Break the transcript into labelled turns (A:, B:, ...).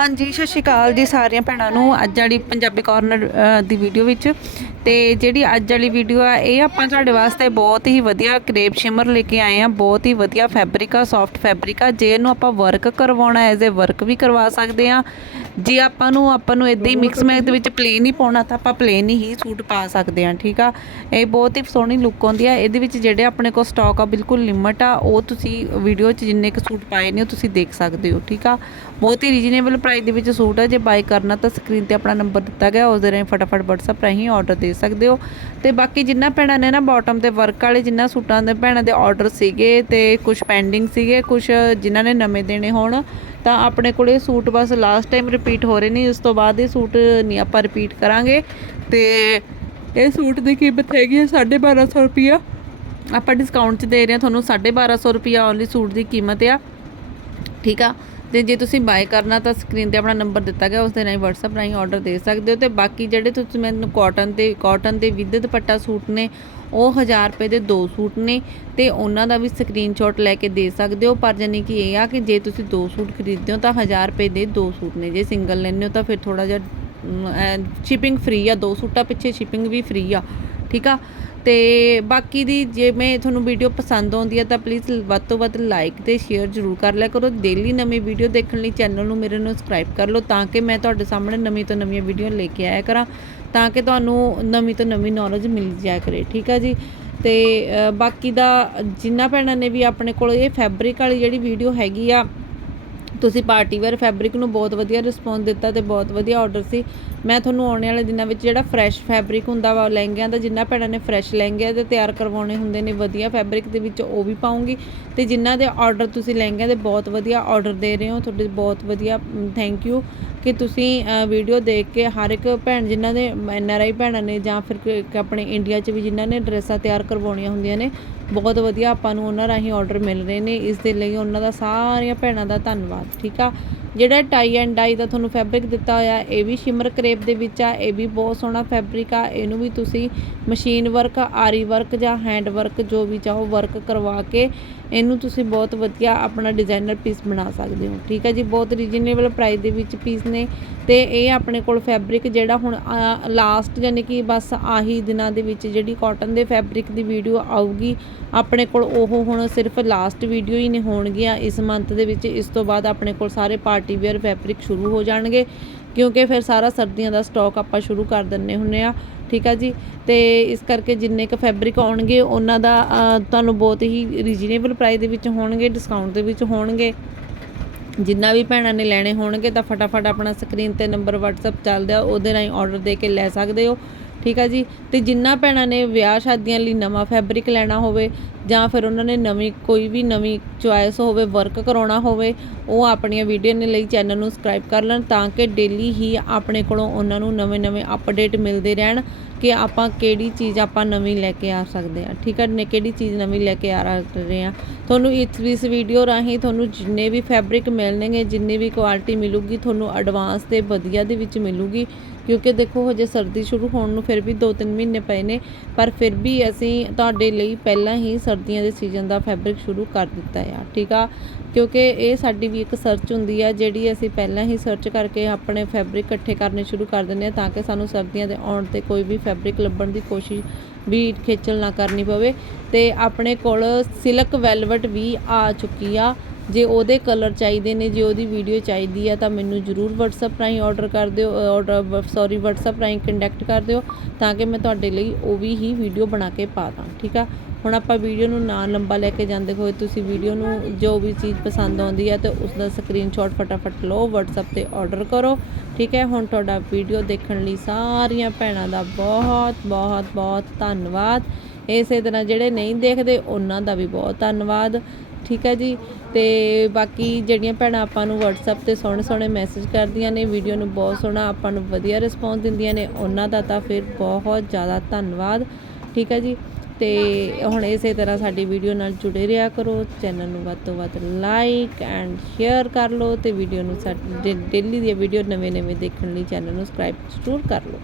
A: ਹਾਂਜੀ, ਸਤਿ ਸ਼੍ਰੀ ਅਕਾਲ ਜੀ ਸਾਰੀਆਂ ਭੈਣਾਂ ਨੂੰ, ਅੱਜ ਵਾਲੀ ਪੰਜਾਬੀ ਕਾਰਨਰ ਦੀ ਵੀਡੀਓ ਵਿੱਚ। ਤੇ ਜਿਹੜੀ ਅੱਜ ਵਾਲੀ ਵੀਡੀਓ ਆ, ਇਹ ਆਪਾਂ ਤੁਹਾਡੇ ਵਾਸਤੇ ਬਹੁਤ ਹੀ ਵਧੀਆ ਕਰੇਪ ਸ਼ਿਮਰ ਲੈ ਕੇ ਆਏ ਆ, ਬਹੁਤ ਹੀ ਵਧੀਆ ਫੈਬਰਿਕ ਆ ਸੌਫਟ ਫੈਬਰਿਕ ਆ। ਜੇ ਇਹਨੂੰ ਆਪਾਂ ਵਰਕ ਕਰਵਾਉਣਾ ਐਜ਼ ਅ ਵਰਕ ਵੀ ਕਰਵਾ ਸਕਦੇ ਆ, ਜੇ ਆਪਾਂ ਨੂੰ ਆਪਾਂ ਨੂੰ ਇਦਾਂ ਹੀ ਮਿਕਸ ਮੈਚ ਦੇ ਵਿੱਚ ਪਲੇਨ ਹੀ ਪਾਉਣਾ, ਤਾਂ ਆਪਾਂ ਪਲੇਨ ਹੀ ਸੂਟ ਪਾ ਸਕਦੇ ਆ, ਠੀਕ ਆ? ਇਹ ਬਹੁਤ ਹੀ ਸੋਹਣੀ ਲੁੱਕ ਆਉਂਦੀ ਆ। ਇਹਦੇ ਵਿੱਚ ਜਿਹੜੇ ਆਪਣੇ ਕੋਲ ਸਟਾਕ ਆ, ਬਿਲਕੁਲ ਲਿਮਟ ਆ, ਉਹ ਤੁਸੀਂ ਵੀਡੀਓ 'ਚ ਜਿੰਨੇ ਕੁ ਸੂਟ ਪਾਏ ਨੇ, ਉਹ ਤੁਸੀਂ ਦੇਖ ਸਕਦੇ ਹੋ, ਠੀਕ ਆ? ਬਹੁਤ ਹੀ ਰੀਜਨੇਬਲ ਪ੍ਰਾਈਸ ਦੇ ਵਿੱਚ ਸੂਟ ਆ ਜੇ ਬਾਈ ਕਰਨਾ ਤਾਂ ਸਕਰੀਨ ਤੇ ਆਪਣਾ ਨੰਬਰ ਦਿੱਤਾ ਗਿਆ ਉਸ ਦੇ ਰਾਹੀਂ ਫਟਾਫਟ WhatsApp ਰਾਹੀਂ ਆਰਡਰ ਦੇ ਸਕਦੇ ਹੋ। ਤੇ ਬਾਕੀ ਜਿੰਨਾ ਭੈਣਾਂ ਨੇ ਨਾ ਬਾਟਮ ਤੇ ਵਰਕ ਵਾਲੇ, ਜਿੰਨਾ ਸੂਟਾਂ ਦੇ ਭੈਣਾਂ ਦੇ ਆਰਡਰ ਸੀਗੇ ਤੇ ਕੁਝ ਪੈਂਡਿੰਗ ਸੀਗੇ ਕੁਝ ਜਿਨ੍ਹਾਂ ਨੇ ਨਵੇਂ ਦੇਣੇ ਹੋਣ, ਤਾਂ ਆਪਣੇ ਕੋਲੇ ਸੂਟ ਬਸ ਲਾਸਟ ਟਾਈਮ ਰਿਪੀਟ ਹੋ ਰਹੇ ਨੇ ਉਸ ਤੋਂ ਬਾਅਦ ਇਹ ਸੂਟ ਨਹੀਂ ਆਪਾਂ ਰਿਪੀਟ ਕਰਾਂਗੇ। ਤੇ ਇਹ ਸੂਟ ਦੀ ਕੀਮਤ ਹੈਗੀ ਹੈ 1250 ਰੁਪਿਆ ਆਪਾਂ ਡਿਸਕਾਊਂਟ 'ਚ ਦੇ ਰਹੇ ਹਾਂ, ਤੁਹਾਨੂੰ 1250 ਰੁਪਿਆ ਓਨਲੀ ਸੂਟ ਦੀ ਕੀਮਤ ਆ। ਠੀਕ ਆ? ਤੇ ਜੇ ਤੁਸੀਂ ਬਾਏ ਕਰਨਾ ਤਾਂ ਸਕਰੀਨ ਤੇ ਆਪਣਾ ਨੰਬਰ ਦਿੱਤਾ ਗਿਆ ਉਸ ਦੇ ਰਾਹੀਂ WhatsApp ਰਾਹੀਂ ਆਰਡਰ ਦੇ ਸਕਦੇ ਹੋ ਤੇ ਬਾਕੀ ਜਿਹੜੇ ਤੁਸੀਂ ਮੈਨੂੰ ਕਾਟਨ ਦੇ ਕਾਟਨ ਦੇ ਵਿਦ ਦੁਪੱਟਾ ਸੂਟ ਨੇ, ਉਹ 1000 ਰੁਪਏ ਦੇ ਦੋ ਸੂਟ ਨੇ ਤੇ ਉਹਨਾਂ ਦਾ ਵੀ ਸਕਰੀਨਸ਼ਾਟ ਲੈ ਕੇ ਦੇ ਸਕਦੇ ਹੋ, ਪਰ ਜਾਨੀ ਕਿ ਇਹ ਆ ਕਿ ਜੇ ਤੁਸੀਂ ਦੋ ਸੂਟ ਖਰੀਦਦੇ ਹੋ ਤਾਂ 1000 ਰੁਪਏ ਦੇ ਦੋ ਸੂਟ ਨੇ, ਜੇ ਸਿੰਗਲ ਲੈਂਦੇ ਹੋ ਤਾਂ ਫਿਰ ਥੋੜਾ ਜਿਹਾ ਸ਼ਿਪਿੰਗ ਫ੍ਰੀ ਆ, ਦੋ ਸੂਟਾਂ ਪਿੱਛੇ ਸ਼ਿਪਿੰਗ ਵੀ ਫ੍ਰੀ ਆ। ਠੀਕ ਆ? ਤੇ ਬਾਕੀ ਦੀ ਜੇ ਮੈਂ ਤੁਹਾਨੂੰ ਵੀਡੀਓ ਪਸੰਦ ਆਉਂਦੀ ਹੈ ਤਾਂ ਪਲੀਜ਼ ਵੱਧ ਤੋਂ ਵੱਧ ਲਾਈਕ ਤੇ ਸ਼ੇਅਰ ਜ਼ਰੂਰ ਕਰ ਲਿਆ ਕਰੋ। ਡੇਲੀ ਨਵੀਂ ਵੀਡੀਓ ਦੇਖਣ ਲਈ ਚੈਨਲ ਨੂੰ ਮੇਰੇ ਨੂੰ ਸਬਸਕ੍ਰਾਈਬ ਕਰ ਲਓ ਤਾਂ ਕਿ ਮੈਂ ਤੁਹਾਡੇ ਸਾਹਮਣੇ ਨਵੀਂ ਤੋਂ ਨਵੀਆਂ ਵੀਡੀਓ ਲੈ ਕੇ ਆਇਆ ਕਰਾਂ। ਤਾਂ ਕਿ ਤੁਹਾਨੂੰ ਨਵੀਂ ਤੋਂ ਨਵੀਂ ਨੌਲੇਜ ਮਿਲ ਜਾਇਆ ਕਰੇ, ਠੀਕ ਆ ਜੀ? ਤੇ ਬਾਕੀ ਦਾ ਜਿੰਨਾ ਭੈਣਾਂ ਨੇ ਵੀ ਆਪਣੇ ਕੋਲ ਇਹ ਫੈਬਰਿਕ ਵਾਲੀ ਜਿਹੜੀ ਵੀਡੀਓ ਹੈਗੀ ਆ ਤੁਸੀਂ ਪਾਰਟੀ ਵੇਅਰ ਫੈਬਰਿਕ ਨੂੰ ਬਹੁਤ ਵਧੀਆ ਰਿਸਪੌਂਸ ਦਿੱਤਾ ਤੇ ਬਹੁਤ ਵਧੀਆ ਆਰਡਰ ਸੀ। ਮੈਂ ਤੁਹਾਨੂੰ ਆਉਣ ਵਾਲੇ ਦਿਨਾਂ ਵਿੱਚ ਜਿਹੜਾ ਫਰੈਸ਼ ਫੈਬਰਿਕ ਹੁੰਦਾ ਵਾ, ਲਹਿੰਗਿਆਂ ਦਾ, ਜਿੰਨਾ ਭੈਣਾਂ ਨੇ ਫਰੈਸ਼ ਲਹਿੰਗਿਆਂ ਦੇ ਤਿਆਰ ਕਰਵਾਉਣੇ ਹੁੰਦੇ ਨੇ, ਵਧੀਆ ਫੈਬਰਿਕ ਦੇ ਵਿੱਚ ਉਹ ਵੀ ਪਾਉਂਗੀ। ਤੇ ਜਿਨ੍ਹਾਂ ਦੇ ਆਰਡਰ ਤੁਸੀਂ ਲਹਿੰਗਿਆਂ ਦੇ ਬਹੁਤ ਵਧੀਆ ਆਰਡਰ ਦੇ ਰਹੇ ਹੋ, ਤੁਹਾਡੇ ਬਹੁਤ ਵਧੀਆ ਥੈਂਕ ਯੂ ਕਿ ਤੁਸੀਂ ਵੀਡੀਓ ਦੇਖ ਕੇ ਹਰ ਇੱਕ ਭੈਣ ਜਿਨ੍ਹਾਂ ਦੇ ਐਨ ਆਰ ਆਈ ਭੈਣਾਂ ਨੇ ਜਾਂ ਫਿਰ ਆਪਣੇ ਇੰਡੀਆ 'ਚ ਵੀ ਜਿਨ੍ਹਾਂ ਨੇ ਡਰੈਸਾਂ ਤਿਆਰ ਕਰਵਾਉਣੀਆਂ ਹੁੰਦੀਆਂ ਨੇ ਬਹੁਤ ਵਧੀਆ ਆਪਾਂ ਨੂੰ ਉਹਨਾਂ ਰਾਹੀਂ ਆਰਡਰ ਮਿਲ ਰਹੇ ਨੇ, ਇਸ ਦੇ ਲਈ ਉਹਨਾਂ ਦਾ ਸਾਰੀਆਂ ਭੈਣਾਂ ਦਾ ਧੰਨਵਾਦ, ਠੀਕ ਆ? ਜਿਹੜਾ ਟਾਈ ਐਂਡ ਡਾਈ ਦਾ ਤੁਹਾਨੂੰ ਫੈਬਰਿਕ ਦਿੱਤਾ ਹੋਇਆ, ਇਹ ਵੀ ਸ਼ਿਮਰ ਕਰੇਪ ਦੇ ਵਿੱਚ ਆ, ਇਹ ਵੀ ਬਹੁਤ ਸੋਹਣਾ ਫੈਬਰਿਕ ਆ, ਇਹਨੂੰ ਵੀ ਤੁਸੀਂ ਮਸ਼ੀਨ ਵਰਕ, ਆਰੀ ਵਰਕ ਜਾਂ ਹੈਂਡ ਵਰਕ ਜੋ ਵੀ ਚਾਹੋ ਵਰਕ ਕਰਵਾ ਕੇ ਇਹਨੂੰ ਤੁਸੀਂ ਬਹੁਤ ਵਧੀਆ ਆਪਣਾ ਡਿਜ਼ਾਈਨਰ ਪੀਸ ਬਣਾ ਸਕਦੇ ਹੋ। ਠੀਕ ਹੈ ਜੀ, ਬਹੁਤ ਰੀਜਨੇਬਲ ਪ੍ਰਾਈਸ ਦੇ ਵਿੱਚ ਪੀਸ ਨੇ ਤੇ ਇਹ ਆਪਣੇ ਕੋਲ ਫੈਬਰਿਕ ਜਿਹੜਾ ਹੁਣ ਲਾਸਟ ਯਾਨੀ ਕਿ ਬਸ ਆਹੀ ਦਿਨਾਂ ਦੇ ਵਿੱਚ ਜਿਹੜੀ ਕਾਟਨ ਦੇ ਫੈਬਰਿਕ ਦੀ ਵੀਡੀਓ ਆਊਗੀ, ਆਪਣੇ ਕੋਲ ਉਹ ਹੁਣ ਸਿਰਫ ਲਾਸਟ ਵੀਡੀਓ ਹੀ ਨਹੀਂ ਹੋਣਗੀਆਂ ਇਸ ਮੰਥ ਦੇ ਵਿੱਚ, ਇਸ ਤੋਂ ਬਾਅਦ ਆਪਣੇ ਕੋਲ ਸਾਰੇ ਪਾਰਟੀ ਵੇਅਰ ਫੈਬਰਿਕ ਸ਼ੁਰੂ ਹੋ ਜਾਣਗੇ, ਕਿਉਂਕਿ ਫਿਰ ਸਾਰਾ ਸਰਦੀਆਂ ਦਾ ਸਟਾਕ ਆਪਾਂ ਸ਼ੁਰੂ ਕਰ ਦਿੰਨੇ ਹੁੰਨੇ ਆ, ਠੀਕ ਆ ਜੀ? ਤੇ ਇਸ ਕਰਕੇ ਜਿੰਨੇ ਕ ਫੈਬਰਿਕ ਆਉਣਗੇ, ਉਹਨਾਂ ਦਾ ਤੁਹਾਨੂੰ ਬਹੁਤ ਹੀ ਰੀਜਨੇਬਲ ਪ੍ਰਾਈਸ ਦੇ ਵਿੱਚ ਹੋਣਗੇ ਡਿਸਕਾਊਂਟ ਦੇ ਵਿੱਚ ਹੋਣਗੇ। ਜਿੰਨਾ ਵੀ ਭੈਣਾਂ ਨੇ ਲੈਣੇ ਹੋਣਗੇ, ਤਾਂ ਫਟਾਫਟ ਆਪਣਾ ਸਕਰੀਨ ਤੇ ਨੰਬਰ WhatsApp ਚੱਲਦਾ, ਉਹਦੇ ਰਾਹੀਂ ਆਰਡਰ ਦੇ ਕੇ ਲੈ ਸਕਦੇ ਹੋ। ਠੀਕ ਆ ਜੀ? ਤੇ ਜਿੰਨਾ ਭੈਣਾਂ ਨੇ ਵਿਆਹ ਸ਼ਾਦੀਆਂ ਲਈ ਨਵਾਂ ਫੈਬਰਿਕ ਲੈਣਾ ਹੋਵੇ ਜਾਂ ਫਿਰ ਉਹਨਾਂ ਨੇ ਨਵੀਂ, ਕੋਈ ਵੀ ਨਵੀਂ ਚੁਆਇਸ ਹੋਵੇ ਵਰਕ ਕਰਾਉਣਾ ਹੋਵੇ, ਉਹ ਆਪਣੀਆਂ ਵੀਡੀਓ ਨੇ ਲਈ ਚੈਨਲ ਨੂੰ ਸਬਸਕ੍ਰਾਈਬ ਕਰ ਲੈਣ ਤਾਂ ਕਿ ਡੇਲੀ ਹੀ ਆਪਣੇ ਕੋਲੋਂ ਉਹਨਾਂ ਨੂੰ ਨਵੇਂ-ਨਵੇਂ ਅਪਡੇਟ ਮਿਲਦੇ ਰਹਿਣ। ਕਿ ਆਪਾਂ ਕਿਹੜੀ ਚੀਜ਼ ਆਪਾਂ ਨਵੀਂ ਲੈ ਕੇ ਆ ਸਕਦੇ ਆ ਠੀਕ ਹੈ ਨੇ, ਕਿਹੜੀ ਚੀਜ਼ ਨਵੀਂ ਲੈ ਕੇ ਆ ਰਹੇ ਆ ਤੁਹਾਨੂੰ ਇਸ ਇਸ ਵੀਡੀਓ ਰਾਹੀਂ ਤੁਹਾਨੂੰ ਜਿੰਨੇ ਵੀ ਫੈਬਰਿਕ ਮਿਲਣਗੇ, ਜਿੰਨੀ ਵੀ ਕੁਆਲਿਟੀ ਮਿਲੂਗੀ, ਤੁਹਾਨੂੰ ਐਡਵਾਂਸ ਤੇ ਵਧੀਆ ਦੇ ਵਿੱਚ ਮਿਲੂਗੀ। ਕਿਉਂਕਿ ਦੇਖੋ, ਹਜੇ ਸਰਦੀ ਸ਼ੁਰੂ ਹੋਣ ਨੂੰ ਫਿਰ ਵੀ 2-3 ਮਹੀਨੇ ਪਏ ਨੇ, ਪਰ ਫਿਰ ਵੀ ਅਸੀਂ ਤੁਹਾਡੇ ਲਈ ਪਹਿਲਾਂ ਹੀ ਸਰਦੀਆਂ ਦੇ ਸੀਜ਼ਨ ਦਾ ਫੈਬਰਿਕ ਸ਼ੁਰੂ ਕਰ ਦਿੱਤਾ ਆ। ਠੀਕ ਆ? ਕਿਉਂਕਿ ਇਹ ਸਾਡੀ ਵੀ ਇੱਕ ਸਰਚ ਹੁੰਦੀ ਆ, ਜਿਹੜੀ ਅਸੀਂ ਪਹਿਲਾਂ ਹੀ ਸਰਚ ਕਰਕੇ ਆਪਣੇ ਫੈਬਰਿਕ ਇਕੱਠੇ ਕਰਨੇ ਸ਼ੁਰੂ ਕਰ ਦਿੰਦੇ ਆ, ਤਾਂ ਕਿ ਸਾਨੂੰ ਸਰਦੀਆਂ ਦੇ ਆਉਣ ਤੇ ਕੋਈ ਵੀ ਫੈਬਰਿਕ ਲੱਭਣ ਦੀ ਕੋਸ਼ਿਸ਼ ਵੀ ਖੇਚਲ ਨਾ ਕਰਨੀ ਪਵੇ ਤੇ ਆਪਣੇ ਕੋਲ ਸਿਲਕ ਵੈਲਵਟ ਵੀ ਆ ਚੁੱਕੀ ਆ। ਜੇ ਉਹਦੇ ਕਲਰ ਚਾਹੀਦੇ ਨੇ, ਜੇ ਉਹਦੀ ਵੀਡੀਓ ਚਾਹੀਦੀ ਆ, ਤਾਂ ਮੈਨੂੰ ਜਰੂਰ WhatsApp ਰਾਹੀਂ ਆਰਡਰ ਕਰ ਦਿਓ ਆਰਡਰ ਸੌਰੀ WhatsApp ਰਾਹੀਂ ਕੰਟੈਕਟ ਕਰ ਦਿਓ, ਤਾਂ ਕਿ ਮੈਂ ਤੁਹਾਡੇ ਲਈ ਉਹ ਵੀ ਹੀ ਵੀਡੀਓ ਬਣਾ ਕੇ ਪਾ ਦਾਂ, ਠੀਕ ਆ? ਹੁਣ ਆਪਾਂ ਵੀਡੀਓ ਨੂੰ ਨਾ ਲੰਬਾ ਲੈ ਕੇ ਜਾਂਦੇ ਹੋਏ ਤੁਸੀਂ ਵੀਡੀਓ ਨੂੰ ਜੋ ਵੀ ਚੀਜ਼ ਪਸੰਦ ਆਉਂਦੀ ਹੈ ਤੇ ਉਸ ਦਾ ਸਕਰੀਨਸ਼ਾਟ ਫਟਾਫਟ ਲਓ, WhatsApp ਤੇ ਆਰਡਰ ਕਰੋ। ਠੀਕ ਹੈ, ਹੁਣ ਤੁਹਾਡਾ ਵੀਡੀਓ ਦੇਖਣ ਲਈ ਸਾਰੀਆਂ ਭੈਣਾਂ ਦਾ ਬਹੁਤ ਬਹੁਤ ਬਹੁਤ ਧੰਨਵਾਦ। ਇਸੇ ਤਰ੍ਹਾਂ ਜਿਹੜੇ ਨਹੀਂ ਦੇਖਦੇ, ਉਹਨਾਂ ਦਾ ਵੀ ਬਹੁਤ ਧੰਨਵਾਦ। ਠੀਕ ਹੈ ਜੀ? ਤੇ ਬਾਕੀ ਜਿਹੜੀਆਂ ਭੈਣਾਂ ਆਪਾਂ ਨੂੰ WhatsApp ਤੇ ਸੋਹਣੇ ਸੋਹਣੇ ਮੈਸੇਜ ਕਰਦੀਆਂ ਨੇ, ਵੀਡੀਓ ਨੂੰ ਬਹੁਤ ਸੋਹਣਾ ਆਪਾਂ ਨੂੰ ਵਧੀਆ ਰਿਸਪੌਂਸ ਦਿੰਦੀਆਂ ਨੇ, ਉਹਨਾਂ ਦਾ ਤਾਂ ਫਿਰ ਬਹੁਤ ਜ਼ਿਆਦਾ ਧੰਨਵਾਦ। ਠੀਕ ਹੈ ਜੀ? ਤੇ ਹੁਣ ਇਸੇ ਤਰ੍ਹਾਂ ਸਾਡੀ ਵੀਡੀਓ ਨਾਲ ਜੁੜੇ ਰਿਹਾ ਕਰੋ। ਚੈਨਲ ਨੂੰ ਵੱਧ ਤੋਂ ਵੱਧ ਲਾਈਕ ਐਂਡ ਸ਼ੇਅਰ ਕਰ ਲਓ ਤੇ ਵੀਡੀਓ ਨੂੰ ਸਾਡੀ ਡੇਲੀ ਦੀ ਵੀਡੀਓ ਨਵੇਂ ਨਵੇਂ ਦੇਖਣ ਲਈ ਚੈਨਲ ਨੂੰ ਸਬਸਕ੍ਰਾਈਬ ਜ਼ਰੂਰ ਕਰ ਲਓ।